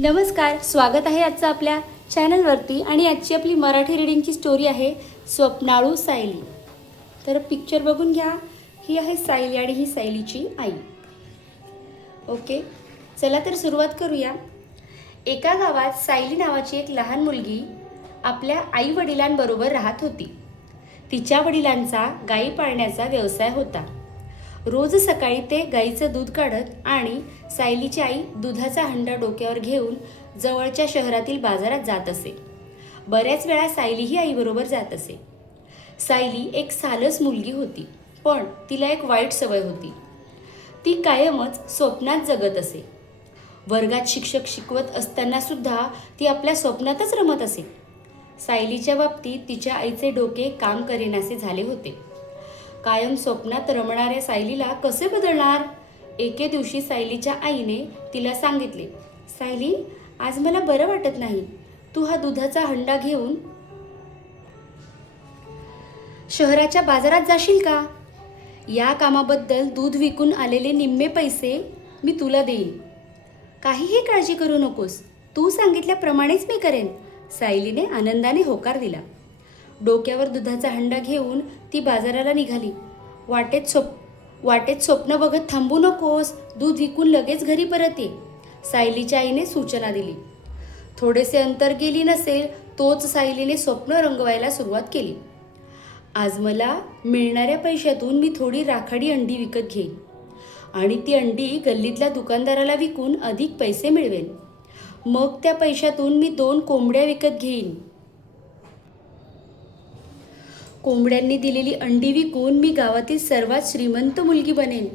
नमस्कार, स्वागत आहे आजचं आपल्या चॅनलवरती. आणि आजची आपली मराठी रीडिंगची स्टोरी आहे स्वप्नाळू सायली. तर पिक्चर बघून घ्या. ही आहे सायली आणि ही सायलीची आई. ओके, चला तर सुरुवात करूया. एका गावात सायली नावाची एक लहान मुलगी आपल्या आई वडिलांबरोबर राहत होती. तिच्या वडिलांचा गायी पाळण्याचा व्यवसाय होता. रोज सकाळी ते गाईचं दूध काढत आणि सायलीची आई दुधाचा हंडा डोक्यावर घेऊन जवळच्या शहरातील बाजारात जात असे. बऱ्याच वेळा सायली ही आईबरोबर जात असे. सायली एक सालस मुलगी होती, पण तिला एक वाईट सवय होती. ती कायमच स्वप्नात जगत असे. वर्गात शिक्षक शिकवत असताना सुद्धा ती आपल्या स्वप्नातच रमत असे. सायलीच्या बाबतीत तिच्या आईचे डोके काम करेनासे झाले होते. कायम स्वप्नात रमणाऱ्या सायलीला कसे बदलणार? एके दिवशी सायलीच्या आईने तिला सांगितले, सायली, आज मला बरं वाटत नाही. तू हा दुधाचा हंडा घेऊन शहराच्या बाजारात जाशील का? या कामाबद्दल दूध विकून आलेले निम्मे पैसे मी तुला देईन. काहीही काळजी करू नकोस, तू सांगितल्याप्रमाणेच मी करेन. सायलीने आनंदाने होकार दिला. डोक्यावर दुधाचा हंडा घेऊन ती बाजाराला निघाली. वाटेत स्वप्न बघत थांबू नकोस, दूध विकून लगेच घरी परत ये, सायलीच्या आईने सूचना दिली. थोडेसे अंतर गेली नसेल तोच सायलीने स्वप्न रंगवायला सुरुवात केली. आज मला मिळणाऱ्या पैशातून मी थोडी राखाडी अंडी विकत घेईन आणि ती अंडी गल्लीतल्या दुकानदाराला विकून अधिक पैसे मिळवेन. मग त्या पैशातून मी 2 कोंबड्या विकत घेईन. कोंबड्यांनी दिलेली अंडी विकून मी गावातील सर्वात श्रीमंत मुलगी बनेन.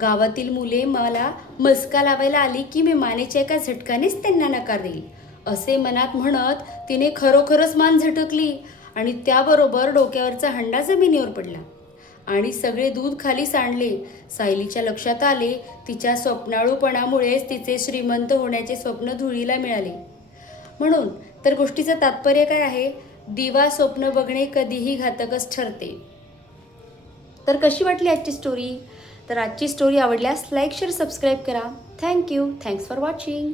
गावातील मुले मला मस्का लावायला आली की मी मानेच्या एका झटकानेच त्यांना नकार देईल, असे मनात म्हणत तिने खरोखरच मान झटकली आणि त्याबरोबर डोक्यावरचा हंडा जमिनीवर पडला आणि सगळे दूध खाली सांडले. सायलीच्या लक्षात आले, तिच्या स्वप्नाळूपणामुळेच तिचे श्रीमंत होण्याचे स्वप्न धुळीला मिळाले. म्हणून तर गोष्टीचं तात्पर्य काय आहे? दिवा स्वप्न बघणे कधीही घातकच ठरते. तर कशी वाटली आजची स्टोरी? तर आजची स्टोरी आवडल्यास लाईक, शेअर, सबस्क्राईब करा. थँक्यू. Thanks for watching.